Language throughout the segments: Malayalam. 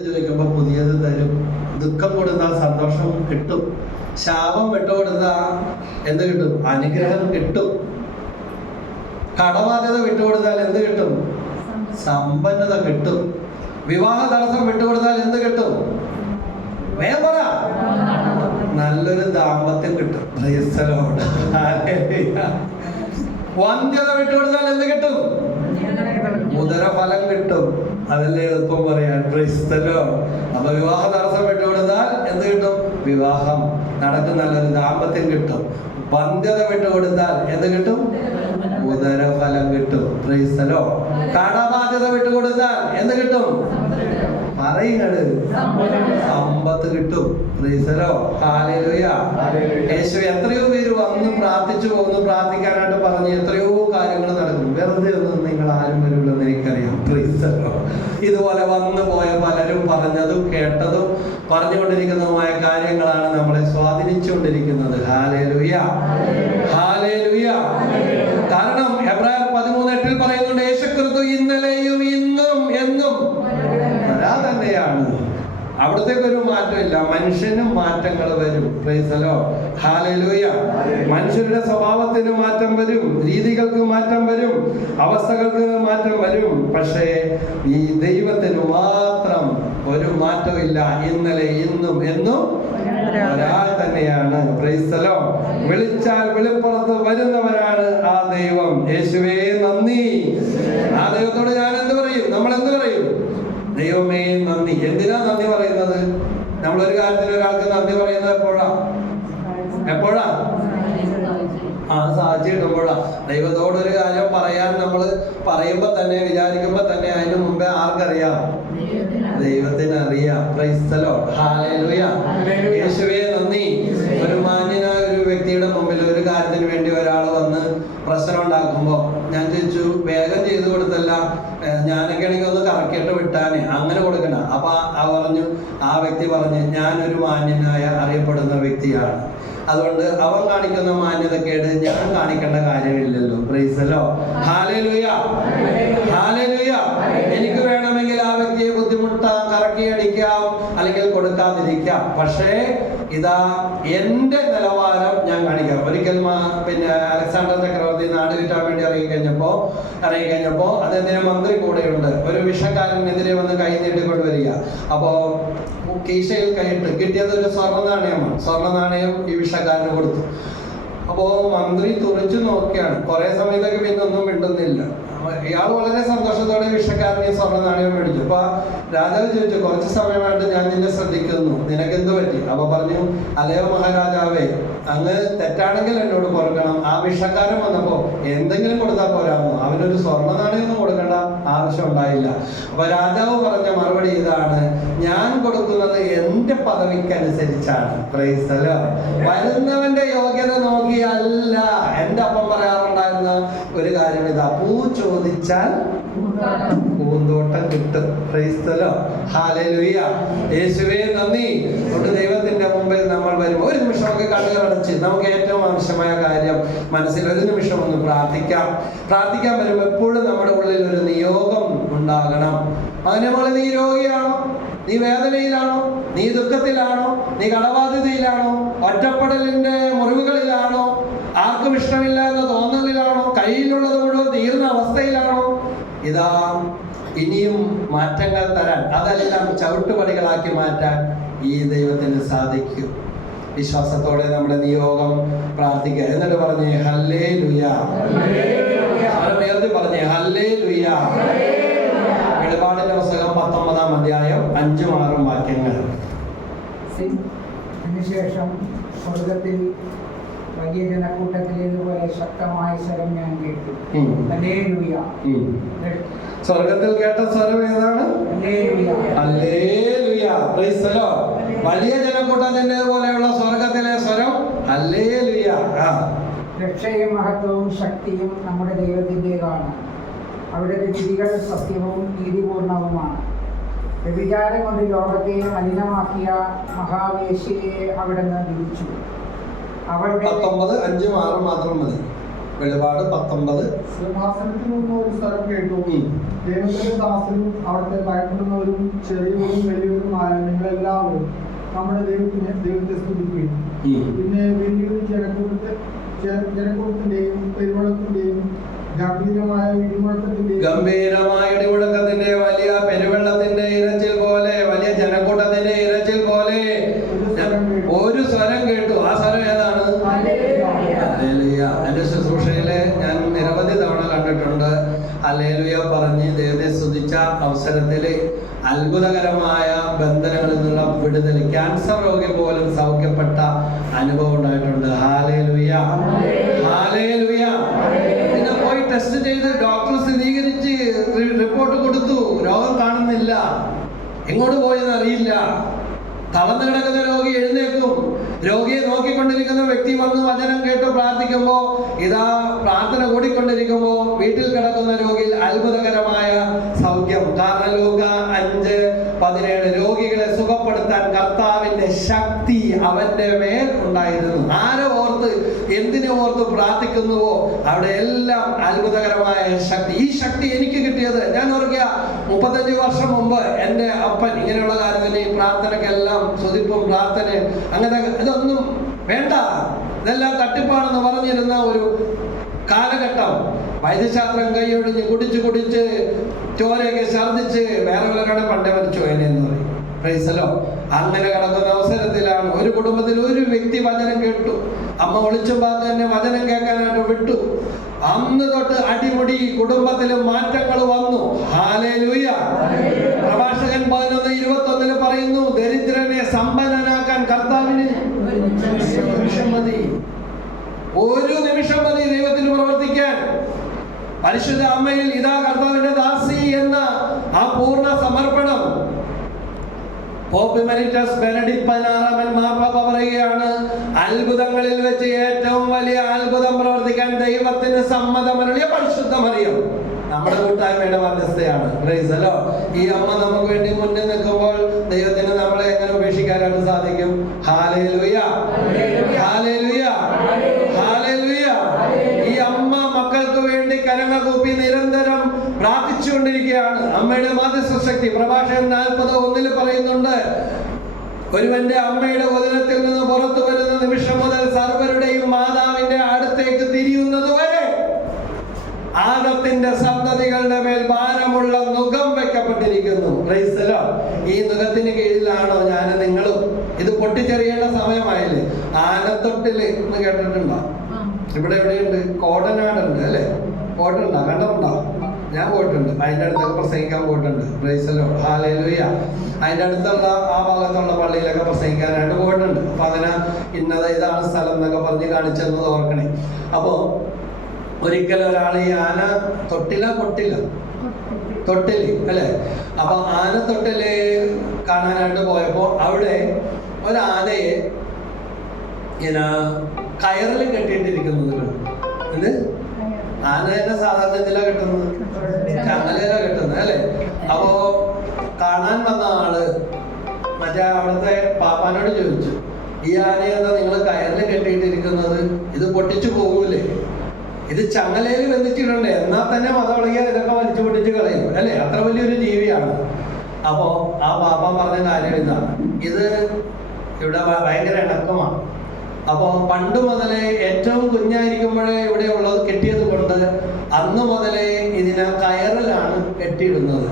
ചോദിക്കുമ്പോൾ പുതിയത് തരും. ദുഃഖം കൊടുത്ത സന്തോഷം കിട്ടും. ശാപം വിട്ടുകൊടുത്ത എന്ത് കിട്ടും? അനുഗ്രഹം കിട്ടും. കടബാധ്യത വിട്ടുകൊടുത്താൽ എന്ത് കിട്ടും? സമ്പന്നത കിട്ടും. വിവാഹ തടസ്സം വിട്ടുകൊടുത്താൽ എന്ത് കിട്ടും? വേഗം പറ. നല്ലൊരു ദാമ്പത്യം കിട്ടും. Hallelujah. വന്ധ്യത വിട്ടുകൊടുത്താൽ എന്ത് കിട്ടും? ഉദരഫലം കിട്ടും. അതല്ലേ എളുപ്പം പറയാൻ ക്രൈസ്തലോ അപ്പൊ വിവാഹ തടസ്സം വിട്ടുകൊടുത്താൽ എന്ത് കിട്ടും? വിവാഹം. നടക്കും നല്ലൊരു ദാമ്പത്യം കിട്ടും. വന്ധ്യത വിട്ടുകൊടുത്താൽ എന്ത് കിട്ടും? ഉദരഫലം കിട്ടും. ക്രൈസ്തലോ കടബാധ്യത വിട്ടുകൊടുത്താൽ എന്ത് കിട്ടും? പറയുന്നത് സമ്പത്ത് കിട്ടും. ഹാലേലുയ യേശു എത്രയോ പേര് വന്ന് പ്രാർത്ഥിച്ചു പോകുന്നു. പ്രാർത്ഥിക്കാനായിട്ട് പറഞ്ഞു. എത്രയോ കാര്യങ്ങൾ നടക്കുന്നു. വെറുതെ ഒന്നും നിങ്ങൾ ആരും വരില്ലെന്ന് എനിക്കറിയാം. പ്രീസലോ ഇതുപോലെ വന്നു പോയ പലരും പറഞ്ഞതും കേട്ടതും പറഞ്ഞുകൊണ്ടിരിക്കുന്നതുമായ കാര്യങ്ങളാണ് നമ്മളെ സ്വാധീനിച്ചുകൊണ്ടിരിക്കുന്നത്. കാരണം എബ്രാഹിം പതിമൂന്ന് എട്ടിൽ പറയുന്നുണ്ട് യേശുക്രിസ്തു ഇന്നലെയും ഇന്നും എന്നും അവിടത്തേക്ക് ഒരു മാറ്റമില്ല. മനുഷ്യനും മാറ്റങ്ങൾ വരും. പ്രൈസലോ ഹാലലൂയ മനുഷ്യരുടെ സ്വഭാവത്തിന് മാറ്റം വരും. രീതികൾക്ക് മാറ്റം വരും. അവസ്ഥകൾക്ക് മാറ്റം വരും. പക്ഷേ ഈ ദൈവത്തിന് മാത്രം ഒരു മാറ്റമില്ല. ഇന്നലെ ഇന്നും എന്നും ഒരാൾ തന്നെയാണ്. പ്രൈസലോ വിളിച്ചാൽ വെളിപ്പുറത്ത് വരുന്നവരാണ് ആ ദൈവം. യേശുവേ നന്ദി. ആ ദൈവത്തോട് ഞാൻ എന്ത് പറയും? നമ്മൾ എന്ത് പറയും? ദൈവമേ നന്ദി എന്തിനാ നന്ദി പറയുന്നത് നമ്മൾ ഒരു കാര്യത്തിന് ഒരാൾക്ക് നന്ദി പറയുന്നത് എപ്പോഴാ? എപ്പോഴാ? ആ സാധിച്ചു കിട്ടുമ്പോഴാ. ദൈവത്തോട് ഒരു കാര്യം പറയാൻ നമ്മൾ പറയുമ്പോ തന്നെ വിചാരിക്കുമ്പോ തന്നെ അതിന് മുമ്പേ ആർക്കറിയാം? ദൈവത്തിന് അറിയാം. ക്രൈസ്തലോ യേശുവേ നന്ദി. ഒരു മാന്യനായ ഒരു വ്യക്തിയുടെ മുമ്പിൽ ഒരു കാര്യത്തിന് വേണ്ടി ഒരാൾ വന്ന് പ്രശ്നം ഉണ്ടാക്കുമ്പോൾ ഞാൻ ചോദിച്ചു വേഗം ചെയ്തു കൊടുത്തല്ല? ഞാനൊക്കെ ആണെങ്കിൽ ഒന്ന് കറക്കിയിട്ട് അങ്ങനെ കൊടുക്കണ അപ്പൊ ആ- പറഞ്ഞു ആ വ്യക്തി പറഞ്ഞു ഞാനൊരു മാന്യനായ അറിയപ്പെടുന്ന വ്യക്തിയാണ്. അതുകൊണ്ട് അവൻ കാണിക്കുന്ന മാന്യതക്കേട് ഞാൻ കാണിക്കേണ്ട കാര്യമില്ലല്ലോ. പ്രൈസലോ എനിക്ക് വേണമെങ്കിൽ ആ വ്യക്തിയെ ബുദ്ധിമുട്ടാം കറക്കി അടിക്കാം അല്ലെങ്കിൽ കൊടുക്കാതിരിക്കാം. പക്ഷേ ഇതാ എന്റെ നിലവാരം ഞാൻ കാണിക്കാം. ഒരിക്കൽ പിന്നെ അലക്സാണ്ടർ ചക്രവർത്തി നാട് കിട്ടാൻ വേണ്ടി ഇറങ്ങി കഴിഞ്ഞപ്പോ ഇറങ്ങി കഴിഞ്ഞപ്പോ അദ്ദേഹത്തിന് മന്ത്രി കൂടെയുണ്ട്. ഒരു വിഷക്കാരനെതിരെ വന്ന് കൈ നീട്ടിക്കൊണ്ട് വരിക അപ്പോ കീശയിൽ കൈയിട്ട് കിട്ടിയത് ഒരു സ്വർണ നാണയമാണ് സ്വർണ നാണയം ഈ വിഷക്കാരന് കൊടുത്തു. അപ്പോ മന്ത്രി തുറച്ചു നോക്കിയാണ്. കുറെ സമയത്തൊക്കെ പിന്നെ ഒന്നും മിണ്ടുന്നില്ല. ഇയാൾ വളരെ സന്തോഷത്തോടെ വിഷക്കാരനെ സ്വർണ നാണയം മേടിച്ചു. അപ്പൊ രാജാവ് ചോദിച്ചു കുറച്ച് സമയമായിട്ട് ഞാൻ നിന്നെ ശ്രദ്ധിക്കുന്നു. നിനക്ക് എന്ത് പറ്റി? അപ്പൊ പറഞ്ഞു അലയോ മഹാരാജാവേ അങ്ങ് തെറ്റാണെങ്കിൽ എന്നോട് കൊടുക്കണം ആ വിഷക്കാരൻ വന്നപ്പോ എന്തെങ്കിലും കൊടുത്താൽ പോരാമോ? അവനൊരു സ്വർണ നാണയമൊന്നും കൊടുക്കേണ്ട. ആവശ്യം ഉണ്ടായില്ല അപ്പൊ രാജാവ് പറഞ്ഞ മറുപടി ഇതാണ്. ഞാൻ കൊടുക്കുന്നത് എന്റെ പദവിക്കനുസരിച്ചാണ്. Lord. വരുന്നവന്റെ യോഗ്യത നോക്കിയല്ല. എന്റെ അപ്പം പറയാറുണ്ടായിരുന്ന ഒരു കാര്യം ഇതാ. പൂ ചോദിച്ചാൽ പൂന്തോട്ടം കിട്ടും ക്രൈസ്തലോ ഹാലലുയ യേശുവേ നന്ദി. കൊണ്ട് ദൈവത്തിന്റെ മുമ്പിൽ നമ്മൾ വരുമ്പോൾ ഒരു നിമിഷം നമുക്ക് കണ്ണുകൾ അടച്ച് നമുക്ക് ഏറ്റവും ആവശ്യമായ കാര്യം മനസ്സിൽ ഒരു നിമിഷം ഒന്ന് പ്രാർത്ഥിക്കാം. പ്രാർത്ഥിക്കാൻ വരുമ്പോൾ എപ്പോഴും നമ്മുടെ ഉള്ളിൽ ഒരു നിയോഗം ഉണ്ടാകണം. അതിനെ പോലെ നീ രോഗിയാണോ? നീ വേദനയിലാണോ? നീ ദുഃഖത്തിലാണോ? നീ കടബാധ്യതയിലാണോ? ഒറ്റപ്പെടലിന്റെ മുറിവുകളിലാണോ? ആർക്കും ഇഷ്ടമില്ല എന്ന തോന്നലിലാണോ? കയ്യിലുള്ളത് ഇതാ ഇനിയും മാറ്റങ്ങൾ തരാൻ അതെല്ലാം ചവിട്ടുപടികളാക്കി മാറ്റാൻ ഈ ദൈവത്തിന് സാധിക്കും. വിശ്വാസത്തോടെ നമ്മുടെ നിയോഗം പ്രാർത്ഥിക്കുക. എന്നിട്ട് പറഞ്ഞേ ഹല്ലേ ലുയാ പറഞ്ഞു ഹല്ലേ ലുയ വെളിപാടിന്റെ പുസ്തകം പത്തൊമ്പതാം അധ്യായം അഞ്ചും ആറും വാക്യങ്ങൾ. അതിനുശേഷം സ്വർഗത്തിൽ വലിയ ജനക്കൂട്ടത്തിലേതുപോലെ ശക്തമായ സ്വരം ഞാൻ കേട്ടു. സ്വർഗത്തിൽ കേട്ട സ്വരം ഏതാണ്. വലിയ ജനക്കൂട്ടത്തിന്റെ പോലെയുള്ള സ്വർഗത്തിലെ സ്വരം അല്ലേ രക്ഷയും മഹത്വവും ശക്തിയും നമ്മുടെ ദൈവത്തിന്റെതാണ്. അവിടുത്തെ വിധികൾ സത്യവും നീതിപൂർണവുമാണ്. വ്യഭിചാരം കൊണ്ട് ലോകത്തെ മലിനമാക്കിയ മഹാവേശ്യയെ അവിടുന്ന് വിധിച്ചു. അവളുടെ പത്തൊമ്പത് അഞ്ചും ആറും മാത്രം മതി. വെളിപാട് പത്തൊമ്പത്. സിംഹാസനത്തിനൊന്നും നിന്ന് ഒരു സ്ഥലം കേട്ടു. ദൈവത്തിന്റെ ദാസരും അവിടുത്തെ ഭയപ്പെടുന്നവരും ചെറിയവരും വലിയവരുമായ നിങ്ങളെല്ലാവരും നമ്മുടെ ദൈവത്തിനെ ദൈവത്തെ സ്തുതിക്കുകയും പിന്നെ വലിയൊരു ജനക്കൂട്ടത്തെ ജന- ജനക്കൂട്ടത്തിന്റെയും പെരുവളത്തിന്റെയും ഗംഭീരമായ ഇടിമുഴക്കത്തിന്റെയും ഗംഭീരമായ ഇടിമുഴക്കത്തിന്റെ വലിയ പെരുവെള്ളത്തിന്റെ ഇരച്ചിൽ പോലെ വലിയ ജനക്കൂട്ടത്തിന്റെ ഇരച്ചിൽ പോലെ ഒരു സ്വരം കേട്ടു ആ സ്വരം ഏതാണ് ഹല്ലേലൂയ. എന്റെ ശുശ്രൂഷയിൽ ഞാൻ നിരവധി തവണ കണ്ടിട്ടുണ്ട് അല്ലേലുയ പറഞ്ഞ് ദൈവത്തെ സ്തുതിച്ച അവസരത്തിൽ അത്ഭുതകരമായ ബന്ധനങ്ങളിൽ നിന്നുള്ള വിടുതൽ ക്യാൻസർ രോഗി പോലും സൗഖ്യപ്പെട്ട അനുഭവം ഉണ്ടായിട്ടുണ്ട്. ഹാലേലുയ ഹാലേലുയ പിന്നെ പോയി ടെസ്റ്റ് ചെയ്ത് ഡോക്ടർ സ്ഥിരീകരിച്ച് റിപ്പോർട്ട് കൊടുത്തു. രോഗം കാണുന്നില്ല. എങ്ങോട്ട് പോയെന്ന് അറിയില്ല. തളർന്നു കിടക്കുന്ന രോഗി എഴുന്നേക്കും രോഗിയെ നോക്കിക്കൊണ്ടിരിക്കുന്ന വ്യക്തി വന്ന് വചനം കേട്ട് പ്രാർത്ഥിക്കുമ്പോൾ ഇതാ പ്രാർത്ഥന കൂടിക്കൊണ്ടിരിക്കുമ്പോ വീട്ടിൽ കിടക്കുന്ന രോഗിയിൽ അത്ഭുതകരമായ സൗഖ്യം. കാരണം ലോക അഞ്ച് പതിനേഴ് കർത്താവിന്റെ ശക്തി അവന്റെ മേൽ ഉണ്ടായിരുന്നു. ആരെ ഓർത്ത് എന്തിനെ ഓർത്ത് പ്രാർത്ഥിക്കുന്നുവോ? അവിടെ എല്ലാം അത്ഭുതകരമായ ശക്തി. ഈ ശക്തി എനിക്ക് കിട്ടിയത് ഞാൻ ഓർക്കുക മുപ്പത്തഞ്ച് വർഷം മുമ്പ് എന്റെ അപ്പൻ ഇങ്ങനെയുള്ള കാര്യത്തിൽ ഈ പ്രാർത്ഥനക്കെല്ലാം സ്തുതിപ്പും പ്രാർത്ഥനയും അങ്ങനെ ഇതൊന്നും വേണ്ട. ഇതെല്ലാം തട്ടിപ്പാണെന്ന് പറഞ്ഞിരുന്ന ഒരു കാലഘട്ടം. വൈദ്യശാസ്ത്രം കൈയൊഴിഞ്ഞ് കുടിച്ച് കുടിച്ച് ചോരയൊക്കെ ഛർദിച്ച് വേറെ വേറെ പണ്ടേ മരിച്ചു. എന്ന് പറയും. പ്രൈസലോ അങ്ങനെ കിടക്കുന്ന അവസരത്തിലാണ് ഒരു കുടുംബത്തിൽ ഒരു വ്യക്തി വചനം കേട്ടു. അമ്മ ഒളിച്ചും പാത്ത് തന്നെ വചനം കേൾക്കാനായിട്ട് വിട്ടു. അന്ന് തൊട്ട് അടിമുടി കുടുംബത്തിൽ മാറ്റങ്ങൾ വന്നു. ഹാലേലൂയ പ്രഭാഷകൻ പതിനൊന്ന് ഇരുപത്തി ഒന്നിന് പറയുന്നു ദരിദ്രനെ സമ്പന്നനാക്കാൻ കർത്താവിന് ഒരു നിമിഷം മതി ദൈവത്തിന് പ്രവർത്തിക്കാൻ. പരിശുദ്ധ അമ്മയിൽ ഇതാ കർത്താവിന്റെ ദാസി എന്ന ആ പൂർണ സമർപ്പണം. പോപ്പ് പതിനാറാമൻ പറയുകയാണ് അത്ഭുതങ്ങളിൽ വെച്ച് ഏറ്റവും വലിയ അത്ഭുതം പ്രവർത്തിക്കാൻ ദൈവത്തിന് സമ്മതമരളിയ പരിശുദ്ധ മറിയം. നമ്മുടെ കൂട്ടായ്മയുടെ മധ്യസ്ഥയാണ്. പ്രൈസലോ ഈ അമ്മ നമുക്ക് വേണ്ടി മുന്നിൽ നിൽക്കുമ്പോൾ ദൈവത്തിന് നമ്മളെ എങ്ങനെ ഉപേക്ഷിക്കാനായിട്ട് സാധിക്കും? ഹാലേലുയ ഹാലേലുയ പ്രാർത്ഥിച്ചുകൊണ്ടിരിക്കുകയാണ്. അമ്മയുടെ മാധ്യസ്ഥ ശക്തി പ്രഭാഷകൻ നാൽപ്പത് ഒന്നിൽ പറയുന്നുണ്ട് ഒരുവന്റെ അമ്മയുടെ ഉദരത്തിൽ നിന്ന് പുറത്തു വരുന്ന നിമിഷം മുതൽ സർവരുടെയും മാതാവിന്റെ അടുത്തേക്ക് തിരിയുന്നത് വരെ ആദത്തിന്റെ സന്തതികളുടെ മേൽ ഭാരമുള്ള നുഖം വെക്കപ്പെട്ടിരിക്കുന്നു. ഈ നുഖത്തിന് കീഴിലാണോ ഞാൻ നിങ്ങളും? ഇത് പൊട്ടിച്ചെറിയേണ്ട സമയമായില്ലേ? ആനത്തൊട്ടിൽ എന്ന് കേട്ടിട്ടുണ്ടോ? ഇവിടെ എവിടെയുണ്ട്? കോടനാടുണ്ട് അല്ലെ? കോട്ടുണ്ടോ കണ്ടിട്ടുണ്ടോ ഞാൻ പോയിട്ടുണ്ട്. അതിന്റെ അടുത്തൊക്കെ പ്രസംഗിക്കാൻ പോയിട്ടുണ്ട്. പ്രൈസലോ ഹാലേലുയ അതിന്റെ അടുത്തുള്ള ആ ഭാഗത്തുള്ള പള്ളിയിലൊക്കെ പ്രസംഗിക്കാനായിട്ട് പോയിട്ടുണ്ട്. അപ്പൊ അതിന് ഇന്നത് ഇതാണ് സ്ഥലം എന്നൊക്കെ പറഞ്ഞ് കാണിച്ചെന്നത് ഓർക്കണേ. അപ്പോൾ ഒരിക്കൽ ഒരാൾ ഈ ആന തൊട്ടില പൊട്ടില്ല? തൊട്ടിൽ അല്ലേ? അപ്പൊ ആന തൊട്ടിൽ കാണാനായിട്ട് പോയപ്പോ അവിടെ ഒരു കയറിൽ കെട്ടിയിട്ടിരിക്കുന്നത് ആന തന്നെ സാധാരണ എന്തിലാ കിട്ടുന്നത്. ചങ്ങലയിലാ കിട്ടുന്നത് അല്ലേ? അപ്പോ കാണാൻ വന്ന ആൾ മറ്റേ അവിടുത്തെ പാപ്പാനോട് ചോദിച്ചു ഈ ആനയെന്താ നിങ്ങൾ കയറിൽ കെട്ടിയിട്ടിരിക്കുന്നത്? ഇത് പൊട്ടിച്ചു പോകൂലേ? ഇത് ചങ്ങലയിൽ ബന്ധിച്ചിട്ടുണ്ട് എന്നാൽ തന്നെ മതവളകിയാൽ ഇതൊക്കെ വലിച്ചു പൊട്ടിച്ച് കളയും അല്ലേ? അത്ര വലിയൊരു ജീവിയാണ്. അപ്പോ ആ പാപ്പ പറഞ്ഞ കാര്യം ഇതാണ്. ഇത് ഇവിടെ ഭയങ്കര ഇണക്കമാണ്. അപ്പോൾ പണ്ട് മുതലേ ഏറ്റവും കുഞ്ഞായിരിക്കുമ്പോഴേ ഇവിടെ ഉള്ളത് കെട്ടിയത് കൊണ്ട് അന്ന് മുതലേ ഇതിനെ കയറിലാണ് കെട്ടിയിടുന്നത്.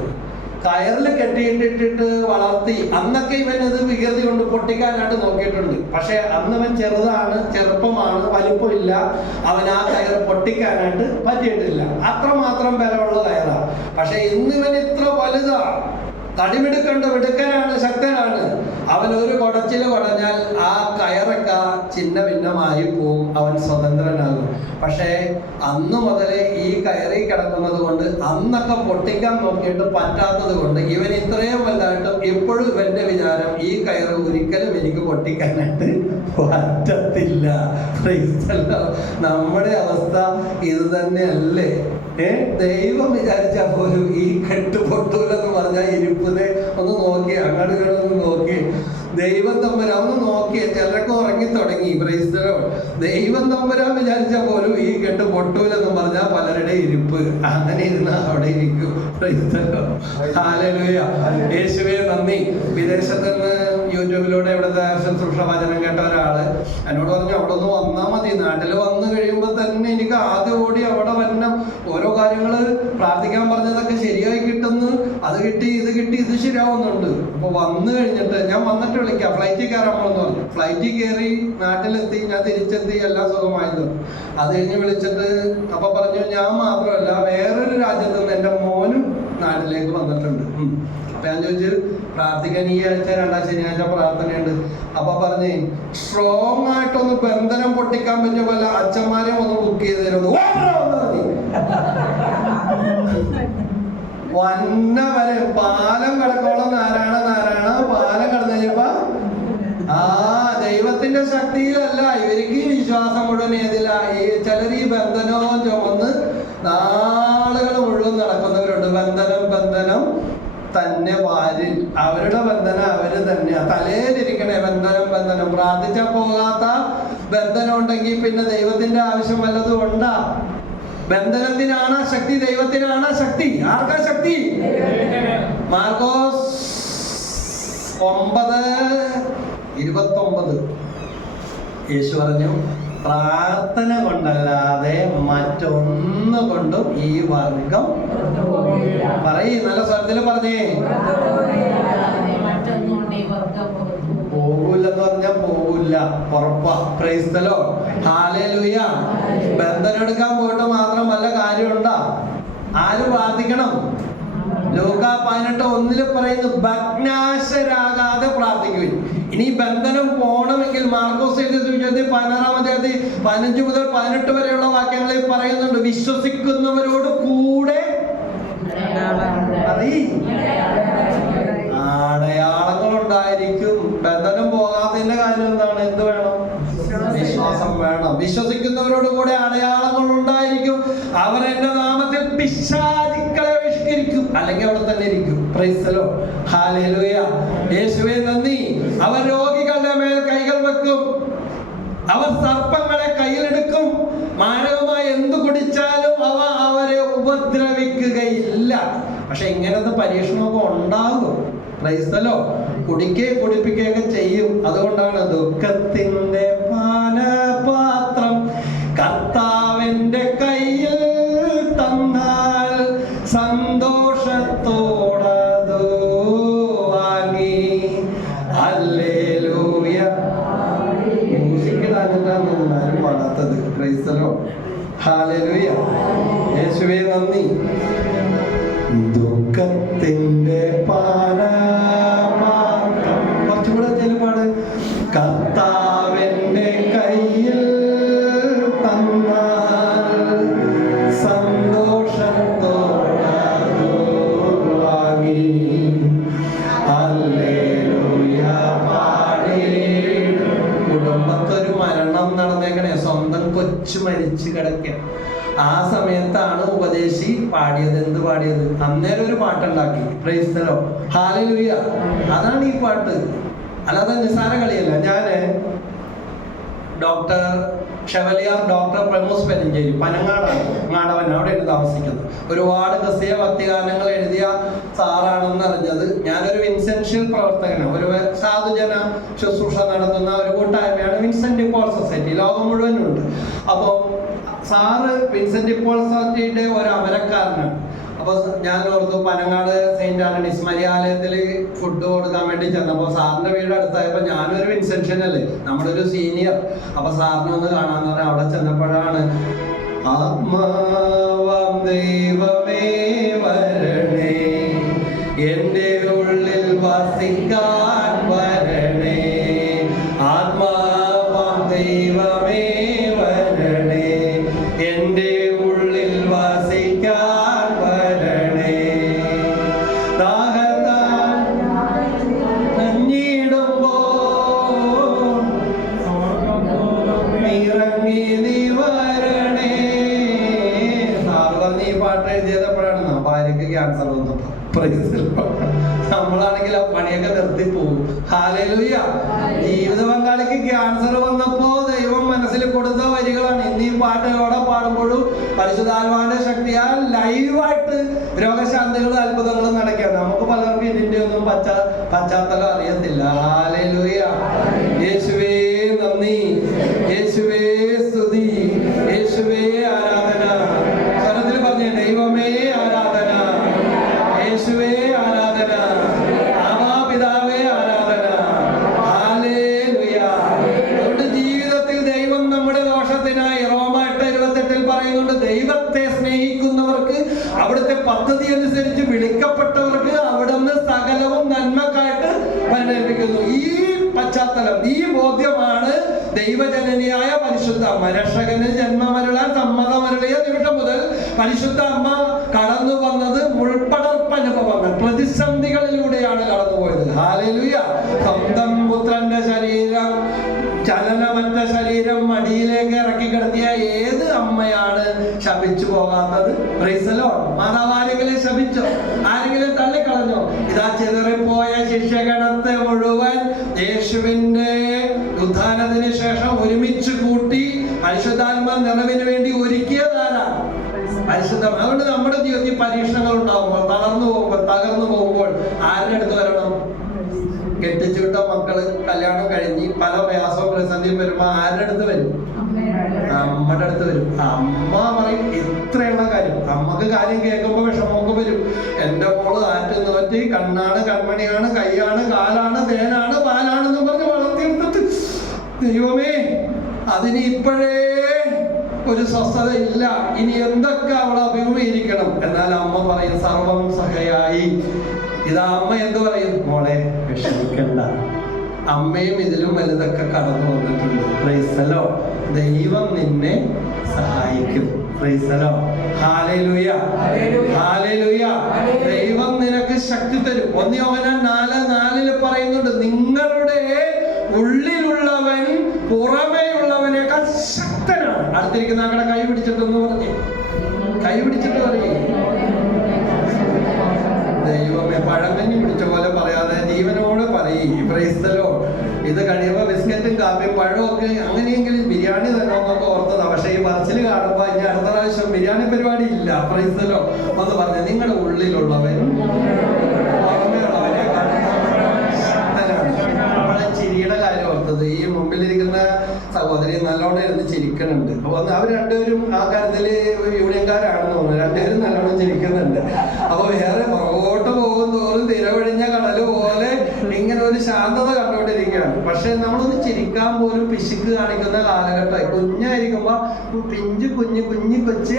കയറിൽ കെട്ടിയിട്ടിട്ടിട്ട് വളർത്തി അന്നൊക്കെ ഇവൻ ഇത് വികൃതി കൊണ്ട് പൊട്ടിക്കാനായിട്ട് നോക്കിയിട്ടുണ്ട്. പക്ഷെ അന്ന് അവൻ ചെറുതാണ് ചെറുപ്പമാണ് വലിപ്പമില്ല. അവൻ ആ കയർ പൊട്ടിക്കാനായിട്ട് പറ്റിയിട്ടില്ല. അത്രമാത്രം ബലമുള്ള കയറാണ് പക്ഷെ ഇന്ന് ഇവൻ ഇത്ര വലുതാ. തടിമിടുക്കണ്ട മിടുക്കനാണ് ശക്തനാണ്. അവൻ ഒരു കുടച്ചിൽ കുടഞ്ഞാൽ ആ കയറൊക്കെ ചിന്ന ഭിന്നമായി പോവും. അവൻ സ്വതന്ത്രനാകും. പക്ഷേ അന്ന് മുതലേ ഈ കയറി കിടക്കുന്നത് കൊണ്ട് അന്നൊക്കെ പൊട്ടിക്കാൻ നോക്കിയിട്ട് പറ്റാത്തത് കൊണ്ട് ഇവൻ ഇത്രയും വലുതായിട്ടും ഇപ്പോഴും ഇവന്റെ വിചാരം ഈ കയറ് ഒരിക്കലും എനിക്ക് പൊട്ടിക്കാനായിട്ട് പറ്റത്തില്ല. നമ്മുടെ അവസ്ഥ ഇത് തന്നെയല്ലേ? ദൈവം വിചാരിച്ചാൽ പോലും ഈ കെട്ടുപൊട്ടൂലെന്ന് പറഞ്ഞാൽ ഇരിപ്പിനെ ഒന്ന് നോക്കി അങ്ങോട്ട് നോക്കി. ദൈവം തമ്പുരാൻ. ഒന്ന് നോക്കിയ ചിലരൊക്കെ ഉറങ്ങി തുടങ്ങി പ്രൈസ്തലോ ദൈവം തമ്പുരാൻ വിചാരിച്ച പോലും ഈ കെട്ട് പൊട്ടൂലെന്ന് പറഞ്ഞാൽ പലരുടെ ഇരിപ്പ്. അങ്ങനെ ഇരുന്ന് അവിടെ ഇരിക്കും. പ്രൈസ്തലോ ഹാലലുയ യേശുവേ നന്ദി. വിദേശത്ത് നിന്ന് യൂട്യൂബിലൂടെ ഇവിടുത്തെ ശുശ്രൂഷ വചനം കേട്ട ഒരാൾ എന്നോട് പറഞ്ഞു അവിടെ ഒന്ന് വന്നാൽ മതി. നാട്ടിൽ വന്നു കഴിയുമ്പോൾ തന്നെ എനിക്ക് ആദ്യം ഓടി അവിടെ വരണം. ഓരോ കാര്യങ്ങൾ പ്രാർത്ഥിക്കാൻ പറഞ്ഞതൊക്കെ ശരിയായി കിട്ടുന്നു. അത് കിട്ടി ഇത് കിട്ടി ഇത് ശരിയാവുന്നുണ്ട്. അപ്പൊ വന്നു കഴിഞ്ഞിട്ട് ഞാൻ വന്നിട്ട് വിളിക്കാം. ഫ്ലൈറ്റിൽ കയറാൻ എന്ന് പറഞ്ഞു. ഫ്ലൈറ്റിൽ കയറി നാട്ടിലെത്തി ഞാൻ തിരിച്ചെത്തി എല്ലാം സുഖമായത് അത് കഴിഞ്ഞ് വിളിച്ചിട്ട് അപ്പൊ പറഞ്ഞു ഞാൻ മാത്രമല്ല വേറൊരു രാജ്യത്ത് നിന്ന് എന്റെ മോനും നാട്ടിലേക്ക് വന്നിട്ടുണ്ട്. അപ്പൊ ഞാൻ ചോദിച്ചു പ്രാർത്ഥിക്കാൻ ഈ ആഴ്ച രണ്ടാം ശനിയാഴ്ച പ്രാർത്ഥനയുണ്ട്. അപ്പൊ പറഞ്ഞേ സ്ട്രോങ് ആയിട്ടൊന്ന് ബന്ധനം പൊട്ടിക്കാൻ പറ്റിയ പോലെ അച്ഛന്മാരെ ഒന്ന് ബുക്ക് ചെയ്ത് തരുന്നു വന്ന വരെ പാലം കിടക്കോളം നാരായണ നാരായണ പാലം കിടന്നു കഴിഞ്ഞപ്പോ ആ ദൈവത്തിന്റെ ശക്തിയിലല്ല ഇവർക്ക് വിശ്വാസം മുഴുവൻ ഏതില്ല ഈ ചിലർ ഈ ബന്ധനവും ചുമന്ന് നാളുകൾ മുഴുവൻ നടക്കുന്നവരുണ്ട്. ബന്ധനം ബന്ധനം. തന്നെ വാരിൽ അവരുടെ ബന്ധനം അവർ തന്നെയാ. തലയിലിരിക്കണേ ബന്ധനം ബന്ധനം. പ്രാർത്ഥിച്ചാൽ പോകാത്ത ബന്ധനം ഉണ്ടെങ്കിൽ പിന്നെ ദൈവത്തിന്റെ ആവശ്യം വല്ലതും ഉണ്ടാ? ബന്ധനത്തിനാണ് ശക്തി ദൈവത്തിനാണ് ശക്തി. ആർക്കാ ശക്തി? മാർക്കോസ് ഒമ്പത് ഇരുപത്തൊമ്പത്. യേശു പറഞ്ഞു പ്രാർത്ഥന കൊണ്ടല്ലാതെ മറ്റൊന്നു കൊണ്ടും ഈ വർഗം പറയ് നല്ല സ്വരത്തിൽ പറഞ്ഞേ. പോകൂലെന്ന് പറഞ്ഞാൽ പോകൂല ഉറപ്പാ. പ്രൈസ്തലോ ഹാലേലുയ ബന്ധനം എടുക്കാൻ പോയിട്ട് മാത്രം വല്ല കാര്യമുണ്ടാ? ആര് പ്രാർത്ഥിക്കണം? ലോക പതിനെട്ട് ഒന്നിൽ പറയുന്നു ഭഗ്നാശരാകാതെ പ്രാർത്ഥിക്കുവിൻ. ഇനി ബന്ധനം പോകണമെങ്കിൽ മാർക്കോസ് എഴുതിയ സുവിശേഷത്തിൽ പതിനാറാം അധ്യായത്തിൽ പതിനഞ്ച് മുതൽ പതിനെട്ട് വരെയുള്ള വാക്യങ്ങളിൽ പറയുന്നുണ്ട്. വിശ്വസിക്കുന്നവരോട് കൂടെ അടയാളങ്ങൾ ഉണ്ടായിരിക്കും ബന്ധനം പോകാത്തതിന്റെ കാര്യം എന്താണ്? എന്ത് വേണം? വിശ്വാസം വേണം. വിശ്വസിക്കുന്നവരോട് കൂടെ അടയാളങ്ങൾ ഉണ്ടായിരിക്കും അവർ എന്റെ നാമത്തിൽ പിശാചിക്കളെ ബഹിഷ്കരിക്കും അല്ലെങ്കിൽ അവിടെ തന്നെ ഇരിക്കും. യേശുവേ നന്ദി. അവർ രോഗികളുടെ മേൽ കൈകൾ വെക്കും. അവർ സർപ്പങ്ങളെ കയ്യിലെടുക്കും. മാരകമായി എന്തു കുടിച്ചാലും അവ അവരെ ഉപദ്രവിക്കുകയില്ല. പക്ഷെ ഇങ്ങനത്തെ പരീക്ഷണമൊക്കെ ഉണ്ടാകും. ക്രൈസ്തലോ കുടിക്കുകയും കുടിപ്പിക്കുകയൊക്കെ ചെയ്യും. അതുകൊണ്ടാണ് ദുഃഖത്തിന്റെ കൊച്ചു മരിച്ചു കിടക്കുക ആ സമയത്താണ് ഉപദേശി പാടിയത്. എന്ത് പാടിയത്? അന്നേരം ഒരു പാട്ടുണ്ടാക്കി. പ്രൈസ്തലോ ഹാലലുയ അതാണ് ഈ പാട്ട്. അല്ലാതെ നിസാര കളിയല്ല. ഞാൻ doctor chevalier doctor Pramos Peranchery പനങ്ങാടാണ്. Madavan അവിടെയാണ് താമസിക്കുന്നത്. ഒരുപാട് ക്രിസ്തീയ ഭക്തിഗാനങ്ങൾ എഴുതിയ സാറാണെന്ന് അറിഞ്ഞത് ഞാനൊരു വിൻസെൻഷ്യൽ പ്രവർത്തകനാണ്. ഒരു സാധുജന ശുശ്രൂഷ നടത്തുന്ന ഒരു കൂട്ടായ്മയാണ് വിൻസെന്റ് ഇപ്പോൾ സൊസൈറ്റി ലോകം മുഴുവനുണ്ട് അപ്പോൾ സാറ് വിൻസെന്റ് ഇപ്പോൾ സൊസൈറ്റിയുടെ ഒരു അമരക്കാരനാണ്. അപ്പോൾ ഞാൻ ഓർത്തു പനങ്ങാട് സെയിന്റ് ആന്റണീസ് മരിയാലയത്തിൽ ഫുഡ് കൊടുക്കാൻ വേണ്ടി ചെന്നപ്പോൾ സാറിന്റെ വീട് അടുത്തായപ്പോൾ ഞാനൊരു വിൻസെൻഷൻ അല്ലേ? നമ്മുടെ ഒരു സീനിയർ. അപ്പോൾ സാറിനെ ഒന്ന് കാണാന്ന് പറഞ്ഞാൽ അവിടെ ചെന്നപ്പോഴാണ് ആത്മാവാം ദൈവമേ വരണേ. എന്റെ ഉള്ളിൽ വസിക്കാൻ ഒന്നും പശ്ച പശ്ചാത്തലം അറിയത്തില്ല. ഹാലലുയ യേശുവേ ദൈവജനനിയായ പരിശുദ്ധ അമ്മ. രക്ഷകന് ജന്മമരുളാൻ സമ്മതമരുളിയ നിമിഷം മുതൽ പരിശുദ്ധ അമ്മ കടന്നു വന്നത് മുൾപ്പടർപ്പ് അനുഭവങ്ങൾ പ്രതിസന്ധികളിലൂടെയാണ് കടന്നുപോയത് ഹാലലുയ സ്വന്തം പുത്രന്റെ ശരീരം ചലനമറ്റ ശരീരം മടിയിലേക്ക് ഇറക്കി കിടത്തിയ ഏത് അമ്മയാണ് ശപിച്ചു പോകാത്തത്? റീസലോ മാതാവ് ആരെങ്കിലും ശപിച്ചോ? ആരെങ്കിലും തള്ളിക്കളഞ്ഞോ? ഇതാ ചിതറിപ്പോയ ശിക്ഷകണത്തെ മുഴുവൻ യേശുവിന്റെ പരിശുദ്ധാത്മ നിറവിന് വേണ്ടി ഒരുക്കിയതാരാണ് പരിശുദ്ധം അതുകൊണ്ട് നമ്മുടെ ജീവിതത്തിൽ പരീക്ഷണങ്ങൾ ഉണ്ടാകുമ്പോൾ തളർന്നു പോകുമ്പോൾ തകർന്നു പോകുമ്പോൾ ആരുടെ അടുത്ത് വരണം? കെട്ടിച്ചുവിട്ട മക്കൾ കല്യാണം കഴിഞ്ഞ് പല പ്രയാസവും പ്രതിസന്ധിയും വരുമ്പോ ആരുടെ അടുത്ത് വരും? അമ്മയുടെ അടുത്ത് വരും. അമ്മ പറയും എത്രയുള്ള കാര്യം. അമ്മയ്ക്ക് കാര്യം കേൾക്കുമ്പോ വിഷമമൊക്കെ വരും. എന്റെ മോൾ ആറ്റ് നോറ്റി കണ്ണാണ് കൺമണിയാണ് കൈയാണ് കാലാണ് തേനാണ് പാലാണെന്ന് പറഞ്ഞ് വളർത്തിയെടുത്തിട്ട് ദൈവമേ അതിന് ഇപ്പോഴേ ഒരു സ്വസ്ഥത ഇല്ല. ഇനി എന്തൊക്കെ അവളെ അഭിമുഖീകരിക്കണം? എന്നാൽ അമ്മ പറയും സർവം സഹയായി. ഇതാ അമ്മ എന്ത് പറയും? മോളെ വിഷമിക്കണ്ട. അമ്മയും ഇതിലും വലുതൊക്കെ കടന്നു വന്നിട്ടുണ്ട്. പ്രൈസലോ ദൈവം നിന്നെ സഹായിക്കും. പ്രൈസലോ ഹാലലുയ. ഹാലലുയ. ദൈവം നിനക്ക് ശക്തി തരും. ഒന്നിയോവന നാല് നാലിൽ പറയുന്നുണ്ട് നിങ്ങളുടെ ഉള്ളിലുള്ളവൻ ശക്തനാണ് അടുത്തിരിക്കുന്ന ആക്കടെ കൈ പിടിച്ചിട്ടൊന്ന് പറഞ്ഞു. കൈ പിടിച്ചിട്ട് പറയേ ദൈവമേ പഴങ്കഞ്ഞി പിടിച്ച പോലെ പറയാതെ ജീവനോട് പറയും. ഇത് കഴിയുമ്പോ ബിസ്ക്കറ്റും കാപ്പിയും പഴവും ഒക്കെ അങ്ങനെയെങ്കിലും ബിരിയാണി തന്നെ എന്നൊക്കെ പക്ഷേ ഈ പറച്ചിൽ കാണുമ്പോ ഇനി അടുത്ത പ്രാവശ്യം ബിരിയാണി പരിപാടി ഇല്ല. പ്രൈസ്തലോ എന്ന് പറഞ്ഞു നിങ്ങളുടെ ഉള്ളിലുള്ളവൻ ചിരിയുടെ കാര്യം ഓർത്തത്. ഈ മുമ്പിലിരിക്കുന്ന സഹോദരി നല്ലോണം ഇരുന്ന് ചിരിക്കുന്നുണ്ട്. അപ്പൊ ഒന്ന് അവർ രണ്ടുപേരും ആ കാര്യത്തിൽ യൂണിയൻകാരാണെന്ന് തോന്നുന്നു. രണ്ടുപേരും നല്ലോണം ചിരിക്കുന്നുണ്ട്. അപ്പൊ വേറെ പുറകോട്ട് പോകും തിരവഴിഞ്ഞ കടൽ പോലെ ഇങ്ങനെ ഒരു ശാന്തത പക്ഷെ നമ്മളൊന്ന് ചിരിക്കാൻ പോലും പിശുക്ക് കാണിക്കുന്ന കാലഘട്ടമായി കുഞ്ഞായിരിക്കുമ്പോ പിഞ്ചു കുഞ്ഞ് കുഞ്ഞു കൊച്ച്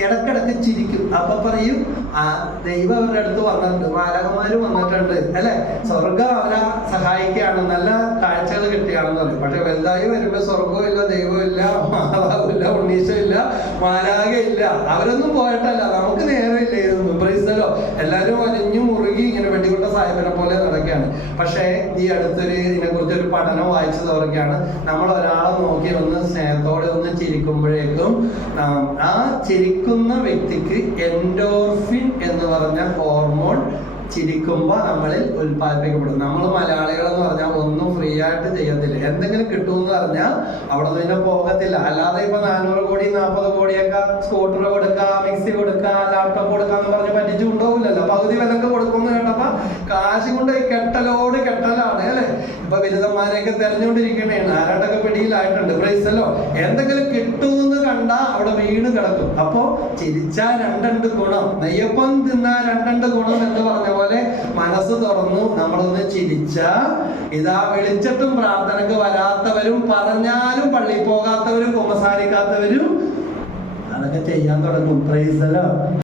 ഇടക്കിടക്ക് ചിരിക്കും. അപ്പൊ പറയും ആ ദൈവം അവരുടെ അടുത്ത് വന്നിട്ടുണ്ട്. മാലകന്മാര് വന്നിട്ടുണ്ട്. അല്ലെ? സ്വർഗം അവരെ സഹായിക്കുകയാണ്. നല്ല കാഴ്ചകൾ കിട്ടിയാണെന്ന് പറയും പക്ഷെ വലുതായി വരുമ്പോ സ്വർഗവും ഇല്ല ദൈവവും ഇല്ല മാതാവും ഇല്ല ഇല്ല മാലാകയില്ല അവരൊന്നും പോയിട്ടല്ല. നമുക്ക് നേരമില്ല ഇതൊന്നും? പ്രൈസലോ? എല്ലാവരും വലിഞ്ഞു മുറുകി ഇങ്ങനെ വെട്ടിക്കൊണ്ട സാഹിബിനെ പോലെ നടക്കുകയാണ്. പക്ഷേ ഈ അടുത്തൊരു ഇതിനെ ഒരു പഠനം വായിച്ചതവർക്കാണ് നമ്മൾ ഒരാളെ നോക്കി ഒന്ന് സ്നേഹത്തോടെ ഒന്ന് ചിരിക്കുമ്പോഴേക്കും ആ ചിരിക്കുന്ന വ്യക്തിക്ക് എൻഡോർഫിൻ എന്ന് പറഞ്ഞ ഹോർമോൺ ചിരിക്കുമ്പോൾ നമ്മളിൽ ഉൽപ്പാദിപ്പിക്കപ്പെടും. നമ്മൾ മലയാളികൾ എന്ന് പറഞ്ഞാൽ ഒന്നും ഫ്രീ ആയിട്ട് ചെയ്യത്തില്ല. എന്തെങ്കിലും കിട്ടുമെന്ന് പറഞ്ഞാൽ അവിടെ നിന്ന് പോകത്തില്ല. അല്ലാതെ ഇപ്പൊ നാനൂറ് കോടി നാൽപ്പത് കോടിയൊക്കെ സ്കൂട്ടർ കൊടുക്കുക മിക്സി കൊടുക്കുക ലാപ്ടോപ്പ് കൊടുക്കുക എന്ന് പറഞ്ഞ് പറ്റിച്ചു കൊണ്ടുപോകില്ലല്ലോ. പകുതി വിലക്ക് കൊടുക്കുമെന്ന് കേട്ടപ്പോ കാശ് കൊണ്ട് കെട്ടലോട് കെട്ടലാണ് അല്ലെ? ഇപ്പൊ ബിരുദന്മാരെയൊക്കെ തെരഞ്ഞുകൊണ്ടിരിക്കണേണ് ആരാട്ടൊക്കെ പിടിയിലായിട്ടുണ്ട്? പ്രൈസല്ലോ എന്തെങ്കിലും കിട്ടുമെന്ന് കണ്ടാ അവിടെ വീണ് കിടക്കും. അപ്പോ ചിരിച്ചാ രണ്ടണ്ട് ഗുണം. നെയ്യപ്പം തിന്നാ രണ്ടണ്ട് ഗുണം എന്ന് പറഞ്ഞ പോലെ മനസ്സ് തുറന്നു. നമ്മളൊന്ന് ചിരിച്ച ഇതാ വിളിച്ചിട്ടും പ്രാർത്ഥനക്ക് വരാത്തവരും പറഞ്ഞാലും പള്ളിയിൽ പോകാത്തവരും കുമ്പസാരിക്കാത്തവരും അതൊക്കെ ചെയ്യാൻ തുടങ്ങും. പ്രൈസലോ?